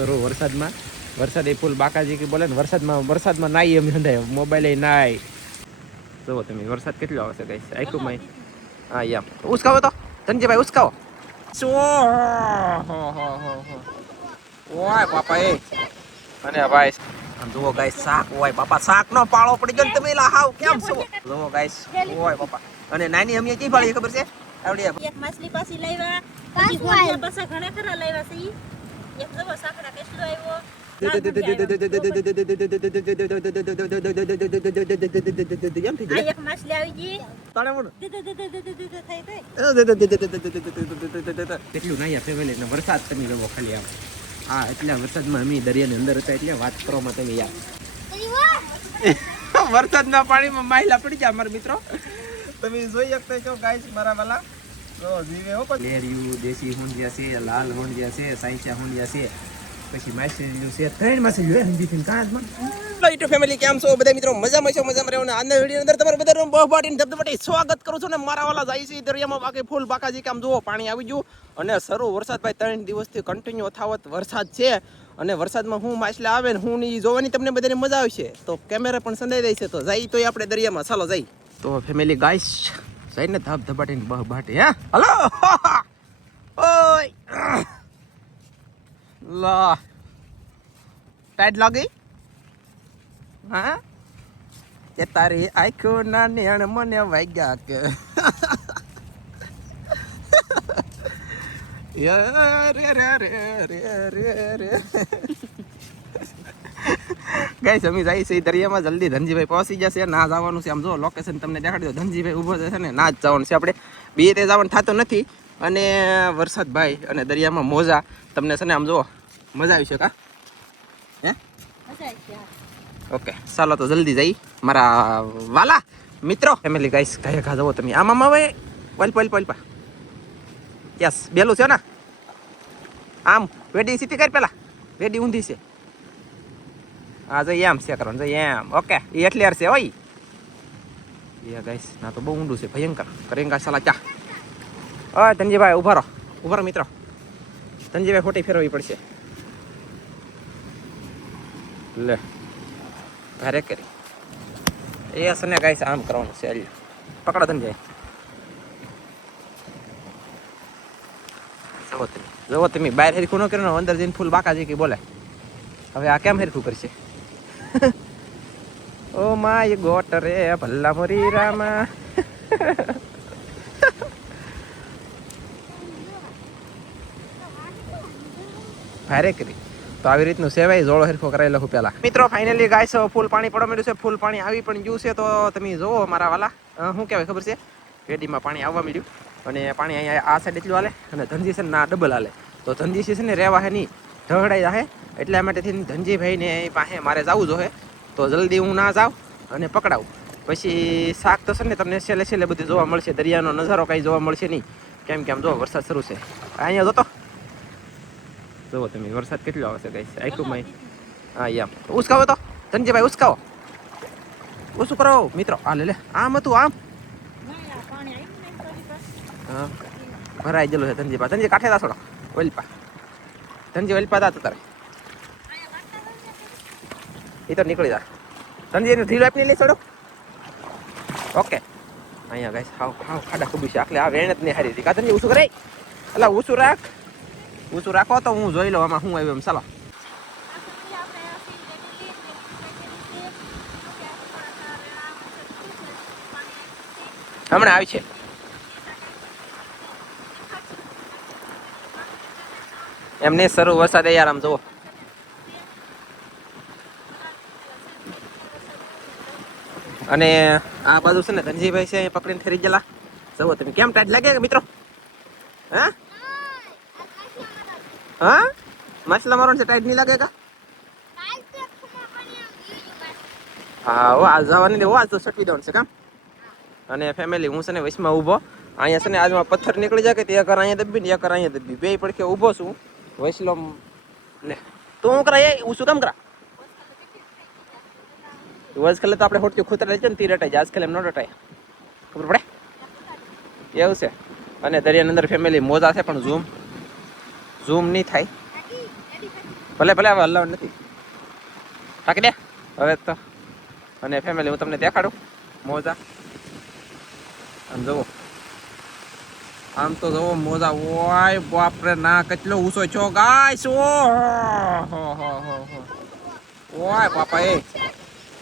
શરૂ વરસાદમાં વરસાદ એ ફૂલ બાકાજી કે બોલે ને વરસાદમાં નાઈ એમ હંધાય મોબાઈલ નાઈ જુઓ તમે વરસાદ કેટલો આવશે ગાઈસ આખું માં હા યામ ઉસકાવો તો ધનજીભાઈ ઉસકાવો ઓય બાપા એ અને ભાઈ જુઓ ગાઈસ શાક ઓય બાપા શાક નો પાળો પડી ગયો તમે લા હાવ કેમ છો જુઓ ગાઈસ ઓય બાપા અને નાની અમે કી પાળી ખબર છે આવડી એક માછલી પાછી લાવ્યા પછી ગોળિયા પાછા ઘણા ખરા લાવ્યા છે એક જવો સાકડા કેટલો આવ્યો એક માછલી આવી ગઈ કેટલું નાયા ફેમિલી ને વરસાદ તમે જવો ખાલી આમ હા એટલે વરસાદમાં અમે દરિયાની અંદર હતા એટલે વાત કરવામાં તમે યાર વરસાદના પાણીમાં માયલા પડી જાય અમારા મિત્રો તમે જોઈ શકતા છો ગાઈસ મારા વાલા જો જીવે હો લેરિયું દેશી હોંડિયા છે લાલ હોંડિયા છે સાઈચા હોંડિયા છે પછી માછલીયું છે ત્રણ માછલીયું હે હિન્દી કાંસમાં લાઈટો ફેમિલી કેમ છો બધા મિત્રો મજામાં છો મજામાં રહેવાનો આજના વિડિયો અંદર તમારું બધાનું બહુ બાટીને ધબધબાટી સ્વાગત કરું છું ને મારા વાલા જાય છે દરિયામાં બાકી ફૂલ બાકાજી કામ જુઓ પાણી આવી ગયું અને શરૂ વરસાદ ભાઈ 3 દિવસથી કન્ટિન્યુ અથાવત વરસાદ છે અને વરસાદમાં હું માછલા આવે ને હું ની જોવાની તમને બધાને મજા આવશે તો કેમેરા પણ સંદાઈ જાય છે તો જાય તો આપણે દરિયામાં ચાલો જઈ તો ફેમિલી ગાઈસ જઈને ધબધબાટીને બહુ બાટી હે હલો ઓય લા ટાઈટ લાગી હા એ તારી આંખો નાની અને મને વાગ્યા કે ગાઈસ અમે જાય છે દરિયામાં જલ્દી ધનજીભાઈ પહોંચી જશે ના જવાનું છે આમ જો લોકેશન તમને દેખાડી દો ધનજીભાઈ ઊભો છે ને ના જ જવાનું છે આપણે બે તે જવાનું થતું નથી અને વરસાદ ભાઈ અને દરિયામાં મોજા તમને છે ને આમ જો મજા આવી છે કા હે ઓકે ચાલો તો જલ્દી જઈ મારા વાલા મિત્રો ફેમિલી ગાઈસ કયા ખા જવો તમે આમ હવે પલપા યસ બેલું છે ને આમ વેડી સીધી કરી પેલા વેડી ઊંધી છે હા જો એમ છે કરવાનું જો એમ ઓકે એ એટલે છે ઓય એ ગાઈસ ના તો બહુ ઊંડું છે ભયંકર કરેંગા સાલા ચા ઓય ધનજીભાઈ ઉભા રહો મિત્રો ધનજીભાઈ ખોટી ફેરવવી પડશે લે ભારે કરી એ સને ગાઈસ આમ કરવાનું છે અલ્યો પકડો ધનજીભાઈ જવો તમે બહાર હેરખું ન કર્યું અંદર જઈને ફૂલ બાકાજી કે બોલે હવે આ કેમ હેરખું કરશે ઓ માય ગોટ રે ભલ્લા મોરી રામા ભારે કરી તો આવી રીતનું સેવાય જોડો હેરખો કરાવી લખું પેલા મિત્રો ફાઇનલી ગાઈસ ફૂલ પાણી પડવા માંડ્યું છે ફૂલ પાણી આવી પણ ગયું છે તો તમે જોવો મારા વાલા શું કહેવાય ખબર છે રેડીમાં પાણી આવવા માંડ્યું અને પાણી અહીંયા આ સાઈડ એટલું હાલે અને ધનજી છે ના ડબલ હાલે તો ધનજી છે ને રહેવા હે નહીં ઢગડાઈ જાહે એટલા માટેથી ધનજીભાઈને પાસે મારે જવું જોઈએ તો જલ્દી હું ના જાઉં અને પકડાવું પછી શાક તો છે ને તમને છેલ્લે બધું જોવા મળશે દરિયાનો નજારો કાંઈ જોવા મળશે નહીં કેમ કે આમ જો વરસાદ શરૂ છે અહીંયા જોતો જુઓ તમે વરસાદ કેટલો આવશે ગાઈસ આખું માં હા યામ ઉસકાવો તો ધનજીભાઈ ઉસકાવો ઓછું કરો મિત્રો આ લે આમ હતું આમ હા ભરાઈ ગયેલું છે ધનજી કાંઠે દાસોડો વલપા ધનજી વલપા દાત તારે એ તો નીકળી જા ધનજી ઢીલ આપની લઈ છોડો ઓકે અહીંયા ગાઈસ હાવ ખાડા ખુબી છે આટલે આ વેણ જ નહીં હારી હતી કા ધનજી ઊંચું કરે એટલે ઊંચું રાખો તો હું જોઈ લઉં આમાં શું આવ્યું એમ ચાલો હમણાં આવી છે એમને શરૂ વરસાદ યાર આમ જુઓ અને આ બાજુ છે ને ધનજીભાઈ છે અહીંયા પકડીને ફેરી ગયેલા જુઓ તમે કેમ ટાઈટ લાગે મિત્રો હા હા માછલા મારવાનું છે ટાઈટ નહીં લાગે કા હા હો આજ જવાની હો આજ તો સટવી દેવાનું છે કામ અને ફેમિલી હું છે ને વચમાં ઊભો અહીંયા છે ને આજમાં પથ્થર નીકળી જાય કે તે કર અહીંયા દબી ને કર અહીંયા દબી બે પડખે ઊભો છું વૈસલો લે તું હું કરાય હું શું કામ કરા આજકાલ તો આપણે હોટકી ખૂતરા લેજો ને તી રટાય આજકાલ એમ ન રટાય ખબર પડે એવું છે અને દરિયાની અંદર ફેમિલી મોજા છે પણ ઝૂમ નહીં થાય ભલે ભલે હવે હલાવ નથી ટાકી દે હવે તો. અને ફેમિલી હું તમને દેખાડું મોજા આમ જુઓ આમ તો જુઓ મોજા ઓય બાપરે ના કેટલો ઊંચો છો ગાઈસ ઓય બાપા એ.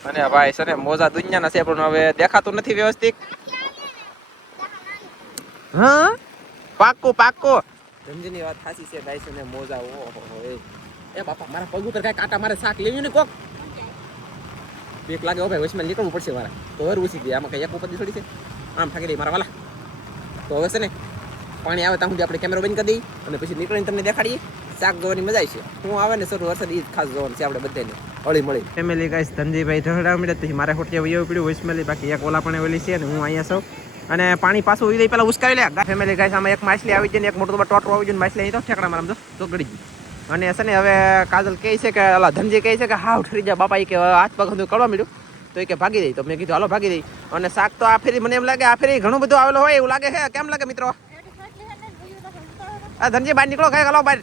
અને ભાઈ સર મોજા દુનિયાના છે પણ હવે દેખાતું નથી વ્યવસ્થિત. હા પાક્કું પાક્કું ધનજીની વાત સાચી છે ગાઈસ અને મોજા ઓહો એ બાપા મારા પગ ઉપર કઈ કાંટા મારે શાક લેવી ને કોક બીક લાગે હો ભાઈ વચમાં નીકળવું પડશે મારા તો હવે ઉછી ગઈ આમાં કઈ એક ઉપર થોડી છે આમ થાકી દઈ મારા વાલા. તો હવે છે ને પાણી આવે ત્યાં સુધી આપણે કેમેરો બંધ કરી દઈએ અને પછી નીકળીને તમને દેખાડીએ. શાક જોવાની મજા આવી છે. હું આવે ને શરૂ વરસાદ એ જ ખાસ જોવાનું છે આપણે બધાને હળી મળી. ફેમિલી ગાઈસ ધનજીભાઈ ઢળાવ મળે તો મારે ખોટિયા વયો પડ્યું વચમાં બાકી એક ઓલા પણ ઓલી છે અને હું અહીંયા સૌ અને પાણી પાછું ઉઈ પેલા ઉસકાવી લે. ફેમિલી ગાઈસ આમાં એક માછલી આવી જાય ને એક મોટો ટોટરો આવી જાય માછલી અહીં તો ઠેકડા મારા તો ગળી ગઈ. અને છે ને હવે કાજલ કહે છે કે અલા ધનજી કહે છે કે હાવ ઠરી જાય બાપા કે હાથ પગ હતું કરવા મળ્યું તો એ કે ભાગી દઈ. તો મેં કીધું હાલો ભાગી દઈ. અને શાક તો આ ફેરી મને એમ લાગે આ ફેરી ઘણું બધું આવેલું હોય એવું લાગે છે. કેમ લાગે મિત્રો? આ ધનજી બહાર નીકળો કઈ હલો બહાર.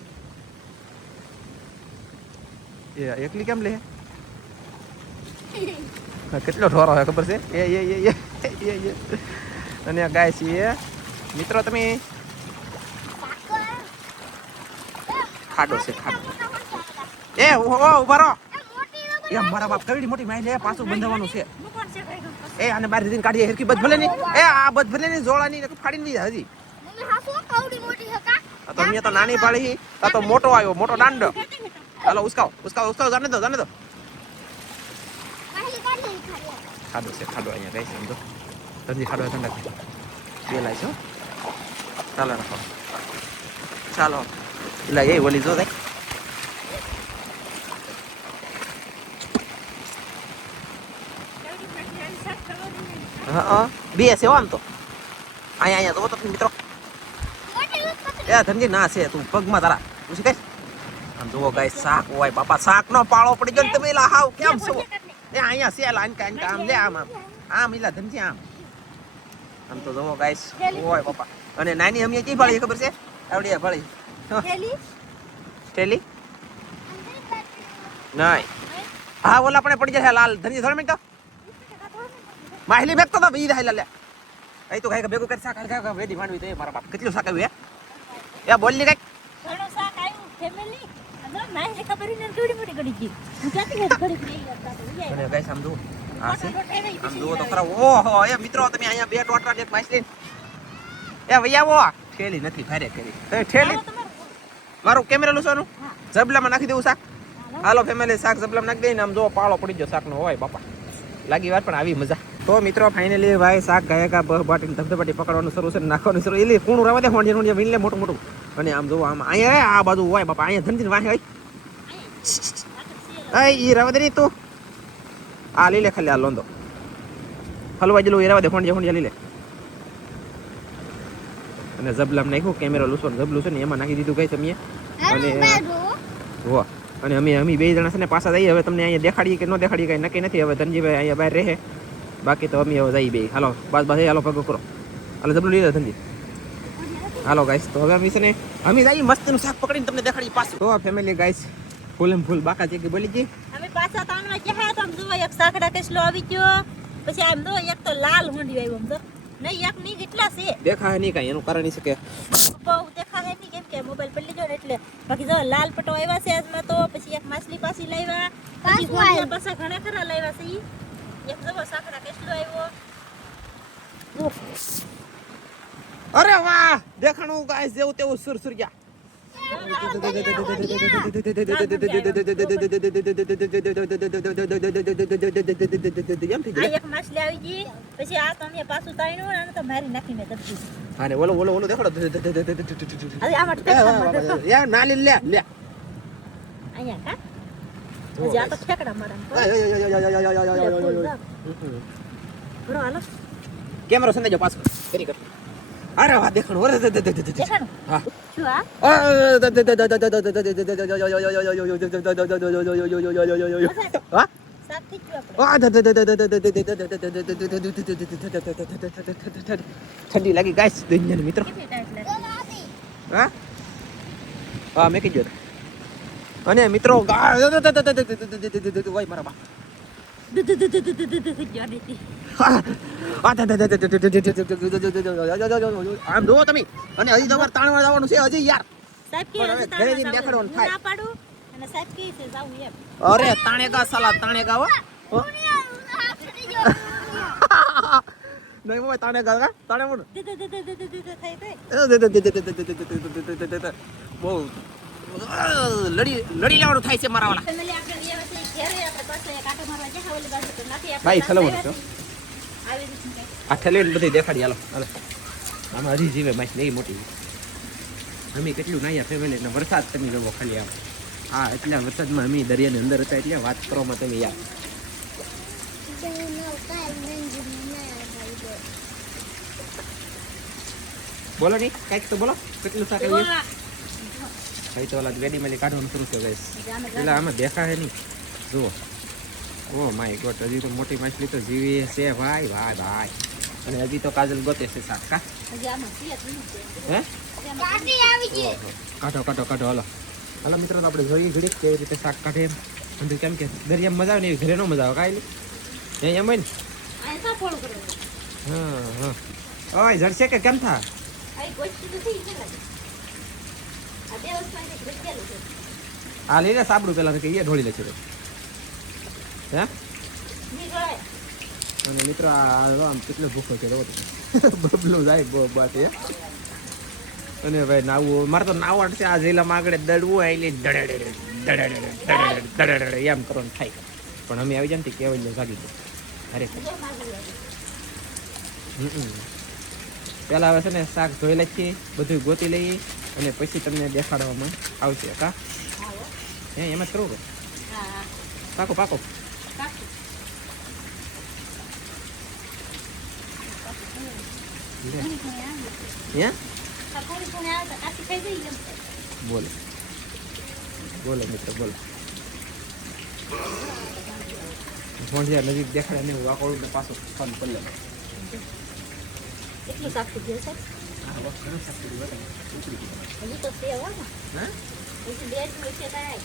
એકલી કેમ લે કેટલો ઢોરો હોય ખબર છે એ અને ગાય છે મિત્રો તમે ખાડો છે ખાડો એ ઉભા રહો એ મારા બાપ કઈ મોટી માઈ લે પાછું બંધાવવાનું છે એ આને બહાર દીધીને કાઢીએ હેરકી બધ ભલે ની એ આ બધ ભલે ની જોળાની ફાડીને દીધા હજી તો મેં તો નાની પાડી આ તો મોટો આવ્યો મોટો દાંડો. હાલો ઉસકાવો ઉસકાવો ઉસકાવો જાને દો ખાડો છે ખાડો અહીંયા ગઈ છે સમજો ધનજી ખાડો ઠંડા બે લાય છો ચાલો રાખો ચાલો એટલે એ ઓલી જો દે હા બે છે આમ તો અહીંયા તો મિત્રો એ ધનજી ના છે તું પગમાં તારા પૂછી કઈ આમ જુઓ ગાય શાક હોય બાપા શાક નો પાળો પડી ગયો તમે એલા હાવ કેમ છો એ અહીંયા છે લાઈન કાઈન આમ લે આમ આમ એલા ધનજી આમ આમ તો જુઓ ગાય હોય બાપા. અને નાની અમી કઈ ભાળી ખબર છે આવડી ભાળી ઠેલી નહીં હા ઓલા પણ પડી જાય લાલ ધનજી થોડી મિનિટ તો માહલી બેગતો તો બી રાહેલા લે એ તો કઈ ભેગું કરી શાક વેડી માંડવી તો એ મારા બાપ કેટલું શાક આવ્યું એ બોલ ની કઈક ઘણો શાક આવ્યું ફેમિલી અને નાઈ ખબર ને થોડી મોટી ગડી ગઈ હું ક્યાંથી ઘડી નહીં કરતા અને ગાઈસ આમ જુઓ આ છે આમ જુઓ તો ખરા ઓહો એ મિત્રો તમે અહીંયા બે ટોટરા એક માછલી એ વૈયાવો ઠેલી નથી ભારે કરી તો ઠેલી મારું કેમેરા લુસવાનું જબલામાં નાખી દેવું શાક. હાલો ફેમિલી શાક જબલામાં નાખી દઈને આમ જો પાળો પડી ગયો શાકનો હોય બાપા લાગી વાર પણ આવી મજા. તો મિત્રો ફાઇનલી ભાઈ શાક ગાયકા બહ બાટી ધબધબાટી પકડવાનું શરૂ છે નાખવાનું શરૂ એટલે કૂણું રવા દે હોંડિયા વીણ લે મોટું મોટું. અને આમ જોવો આમ અહીંયા આ બાજુ હોય બાપા અહીંયા ધનથી વાહે હોય એ રવા દે તું આ લઈ લે ખાલી આ લોંદો હલવા જેલું એ રવા દે હોંડિયા લઈ લે. અને જબલામ નાખ્યું કેમેરા લૂસો જબલું છે ને એમાં નાખી દીધું કઈ તમે અને હો અને અમે બે જણા છે ને પાછા જઈએ હવે તમને અહીંયા દેખાડીએ કે ન દેખાડીએ કઈ નક્કી નથી. હવે ધનજીભાઈ અહીંયા બહાર રહે બાકી તો અમે હવે જઈએ બે હાલો બસ હાલો પગ કરો હાલો જબલું લઈ લે ધનજી હાલો ગાઈસ. તો હવે અમે છે ને અમે જઈએ મસ્તીનું શાક પકડીને તમને દેખાડીએ પાછું. તો ફેમિલી ગાઈસ ફૂલ એમ ફૂલ બાકા છે કે બોલી ગઈ અમે પાછા તાણવા ગયા તો આમ જો એક સાકડા કેસલો આવી ગયો પછી આમ જો એક તો લાલ હોંડી આવ્યો આમ તો નહીં એક ની કેટલા છે દેખાય નહીં કાંઈ એનું કારણ છે કે બહુ દેખાય નહીં કેમ કે મોબાઈલ પર લીધો ને એટલે બાકી જો લાલ પટો આવ્યા છે આજમાં તો પછી એક માછલી પાછી લાવ્યા પછી ગોળિયા પાછા ઘણા ખરા લાવ્યા છે એક જો સાકડા કેસલો આવ્યો. અરે વાહ દેખાણું ગાઈસ જેવું તેવું સુરસુરિયા એક માછલી આવી ગઈ પછી આ તમે પાછું તાણ્યું અને તો મારી નાખી મેં દબકી. હા ને ઓલો દેખાડો હવે આમાં ઠેકડા યાર નાલી લે અહીંયા કા હજી આ તો ઠેકડા મારા બરો હાલો કેમેરો સંદેજો પાછો કરી કર. અરે વાહ દેખાણું દેખાણું હા શું આ હા સાફ થઈ ગયું આપણે ઠંડી લાગી ગાઈસ દુનિયાના મિત્રો કેટલી ટાઈટ લાગે હા હા મેં કીધું અને મિત્રો ઓય મારા બા આમ જો તમે અને હજી તમારે તાણવા જવાનું છે હજી યાર સાહેબ કે પણ હવે ઘરે જઈને દેખાડવાનું થાય. ના પાડું અને સાહેબ કે છે જાવું એમ અરે તાણેગા સાલા તાણેગા હો નહીં બાબા તાણેગા કા તાણે બોલ થઈ ગઈ બહુ લડી લેવાનું થાય છે મારા વાલા ફેમિલી આપણે વ્યવસ્થિત ઘરે આપણે પાસે એક આટો મારવા જાય ઓલી બાજુ તો નથી આપણે ભાઈ ચલો બોલો આવી રીતે આ ઠેલીને બધી દેખાડી હાલો હાલો આમાં હજી જીવે માછલી નહીં મોટી અમે કેટલું નાયા ફેમિલી ને વરસાદ તમે જોવો ખાલી આમ હા એટલા વરસાદમાં અમે દરિયાની અંદર હતા એટલે વાત કરવામાં તમે યાર બોલો નહીં કાંઈક તો બોલો કેટલું શાક આવ્યું ભાઈ તો ઓલા વેડી મેલી કાઢવાનું શરૂ છે ગાઈસ પેલા આમાં દેખાય નહીં જુઓ ઓ માય ગોડ હજી તો મોટી માછલી તો જીવી છે ભાઈ ભાઈ ભાઈ અને હજી તો કાજલ ગોતે છે શાક કા હજી આમાં સિયત નહીં હે કાટી આવી ગઈ કાઢો હાલો હાલો મિત્રો તો આપણે જોઈએ ઘડીક કેવી રીતે શાક કાઢે એમ અને કેમ કે દરિયામાં મજા આવે ને એવી ઘરે ન મજા આવે કાંઈ નહીં એમ હોય ને આ સા ફોલો કરો હા ઓય જડશે કે કેમ થા આ ગોષ્ઠી તો થઈ ગઈ આ દેવસ્થાન કે ગોષ્ઠી છે આ લઈને સાબડું પેલા કે એ ઢોળી લે છે હે ની ગળાય અને મિત્રો આમ કેટલો ભૂખો છે બબલું જાય બાતે અને ભાઈ નાવું મારે તો નાવડ છે આ જિલ્લામાં આગળ દડવું એટલે દડે એમ કરવાનું થાય પણ અમે આવી જાય ને કેવાય જાગી દો અરે પેલા આવે છે ને શાક ધોઈ લઈએ બધું ગોતી લઈએ અને પછી તમને દેખાડવામાં આવશે કા હે એમ જ કરવું હા પાકો કાકી હે કાકી કોને આવતા કાકી થઈ ગઈ એમ બોલો મિત્રો બોલો ફોન જ્યાં નજીક દેખાડે ને વાકોડું ને પાછો ફોન કરી લે કેટલું સાફ થઈ ગયું છે હજી તો સેવા ને હજી બે જ છે તાય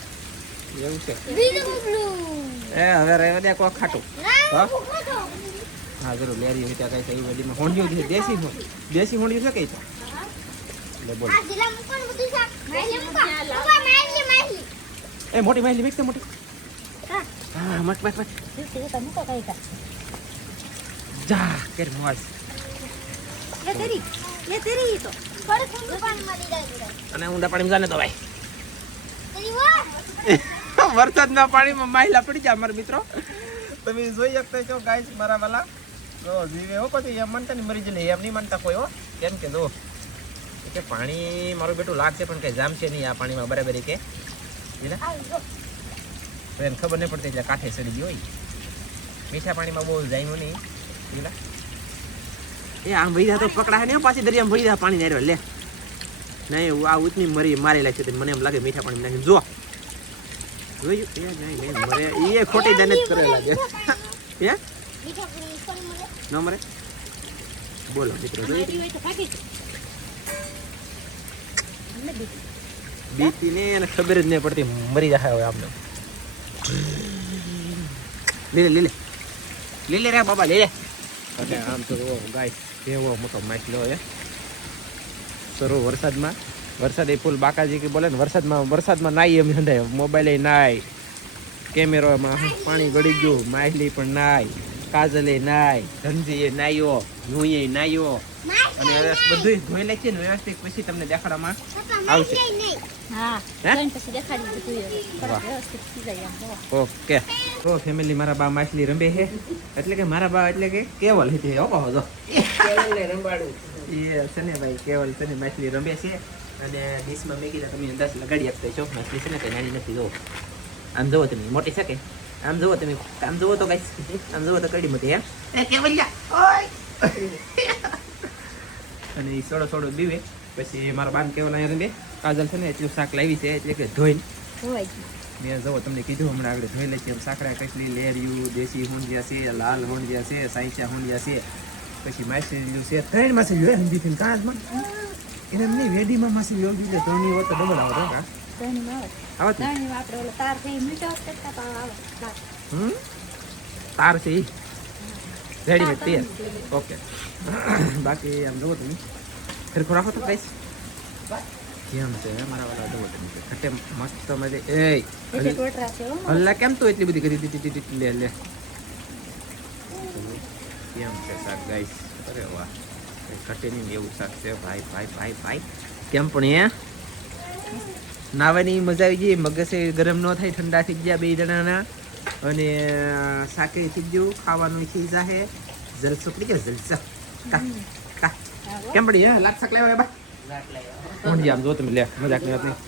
એવું છે બીજું બબલું એ હવે રહેવા દે કોઈ ખાટું હા જરૂર લેરી હોય ત્યાં કઈ કઈ બધી હોંડિયું છે દેશી હોંડિયું છે કઈ તો એટલે બોલો એ મોટી માછલી મિક્સ મોટી હા મત જા કેર મોજ લે તેરી તો થોડું ઠંડુ પાણીમાં દીધા અને ઊંડા પાણીમાં જાને તો ભાઈ વરસાદના પાણીમાં માયલા પડી જાય મારા મિત્રો તમે જોઈ શકતા છો ગાઈસ મારા વાલા જો જીવે હો પછી એમ માનતા ને મરી જઈને એમ નહીં માનતા કોઈ હો કેમ કે જો કે પાણી મારું બેટું લાગશે પણ કઈ જામશે નહીં આ પાણીમાં બરાબર કે તો એને ખબર નહીં પડતી એટલે કાંઠે ચડી ગઈ હોય મીઠા પાણીમાં બહુ જામ્યું નહીં પેલા એ આમ ભઈ તો પકડાય ને પાછી દરિયામાં ભઈ પાણી નાર્યો લે નહીં આ ઉતની મરી મારેલા છે મને એમ લાગે મીઠા પાણી નાખી જો જોયું એ નહીં મરે એ ખોટી જાને જ કરે લાગે હે ન મરે બોલો મિત્રો બીતી ને એને ખબર જ નહીં પડતી મરી જાય હવે આમને લીલે રે બાબા લીલે અને આમ તો ગાય કેવો મોટો માછલો હે સરો વરસાદ એ ફૂલ બાકાજી કે બોલે ને વરસાદમાં નાઈ એમ હંધાય મોબાઈલ નાય કેમેરામાં પાણી ગળી ગયું માછલી પણ નાય કાજલે નાય ધનજીએ નાયો હું નાયો અને હવે બધું ધોઈ લે છે ને વ્યવસ્થિત પછી તમને દેખાડવામાં આવશે ઓકે તો ફેમિલી મારા બા માછલી રંબે છે એટલે કે મારા બા એટલે કે કેવલ હતી હો જો રંબાડું એ છે ને ભાઈ કેવલ છે ને માછલી રંબે છે અને ડીશમાં મેં કીધા તમે અંદાજ લગાડી આપતા છો માછલી છે ને કઈ નાની નથી જોવો આમ જોવો તમે મોટી છે કે આમ જોવો તમે આમ જોવો તો કઈ આમ જોવો તો કડી મોટી એમ એ કેવલિયા અને એ સોડો બીવે પછી મારા બાન કેવલ અહીંયા રંબે કાજલ છે ને એટલું શાક લાવી છે એટલે કે ધોઈને મેં જવો તમને કીધું હમણાં આગળ ધોઈ લે છે સાકડા કચલી લેરિયું દેશી હોંડિયા છે લાલ હોંડિયા છે સાઈચા હોંડિયા છે પછી માછલી છે ત્રણ માછલી હોય હિન્દીથી કાંજમાં એને એમની વેડીમાં માછલી યોગી લે ત્રણની હોય તો ડબલ આવે કા ધણીમાં આવે આવત ને? ધણીમાં આપણે ઓલો તાર છે ઈ મીઠો કરતા તો આવે તાર. તાર છે ઈ રેડીમેડ તાર તૈયાર તમે ઓકે બાકી આમ જોવો તમે ખરેખર રાખો તો પ્રાઈસ કેમ છે મારા વાળા જોવો તમે ખટે મસ્ત મજે એ એટલે ટોટરા છે હો મારા. હલ્લા કેમ તો એટલી બધી કરી દીધી લે લે કેમ છે શાક ગાઈસ અરે વાહ ખટે નહીં એવું શાક છે ભાઈ ભાઈ ભાઈ ભાઈ કેમ પણ એ નાવાની મજા આવી ગઈ મગસે ગરમ ન થાય ઠંડા થઈ ગયા બે જણાના અને શાકે થઈ ગયું ખાવાનું થઈ જાહે જલસો પડી ગયો જલસો કા કા કેમ પડી હે લાખ શાક લેવા બા કોણ આમ જો તમે લે મજાક ની વાત નહીં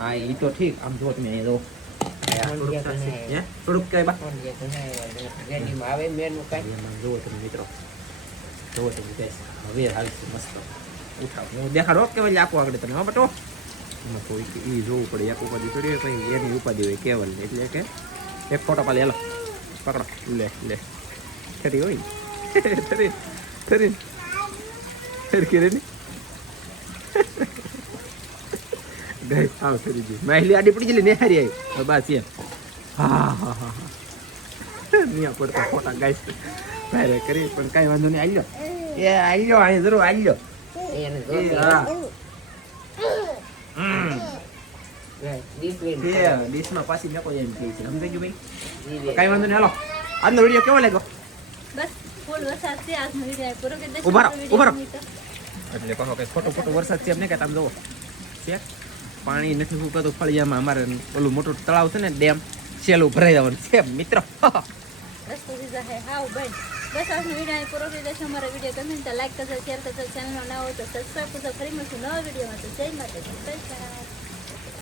હા ઈ તો ઠીક આમ જો તમે અહીંયા જો થોડુંક કઈ બા આવે મેનુ કાંઈ એમાં જુઓ તમે મિત્રો જુઓ તમે guys. હવે હાલશે મસ્ત ઉઠાવ હું દેખાડો કેવલ આખું આગળ તમે હા બટો એમાં થોડીક એ જોવું પડે એક ઉપાધિ પડી હોય પછી એની ઉપાધિ હોય કેવલ એટલે કે એક ફોટો પાડી હાલો પકડો લે લે ખરી હોય ખરી ખરી ખરી રે ગઈ આવ ખરી જી માહલી આડી પડી ગઈ ને હારી આવી બસ એમ હા હા હા નિયા પડતા ફોટા ગાઈસ ભાઈ કરી પણ કાઈ વાંધો નહીં આલ્યો એ આલ્યો અહીં જરૂર આલ્યો એને એ હા દીકરી એ ડીશમાં પાછી મેકો એમ કહે છે સમજાઈ ગયું ભાઈ કાઈ વાંધો નહીં હાલો આજનો વિડીયો કેવો લાગ્યો બસ ફૂલ વરસાદ છે આજનો વિડીયો પૂરો કરી દઈશું. ઉભા રહો, વિડીયો ઉભા રહો. ગમ્યો તો એટલે કહો કે ખોટો ખોટો વરસાદ છે એમને કે તમે જોવો છે પાણી નથી ફૂકાતું ફળિયામાં અમારે ઓલું મોટું તળાવ છે ને ડેમ સેલું ભરાઈ જવાનું છે મિત્રો રસ્તો દીધા હે હાવ ભાઈ બસ આજનો વિડીયો પૂરો કરી દઈશું. અમારો વિડીયો ગમે તો લાઈક કરજો શેર કરજો ચેનલમાં ના હોય તો સબસ્ક્રાઈબ કરજો. ફરી મળશું નવા વિડીયોમાં. તો જય માતાજી. જય શ્રી કૃષ્ણ.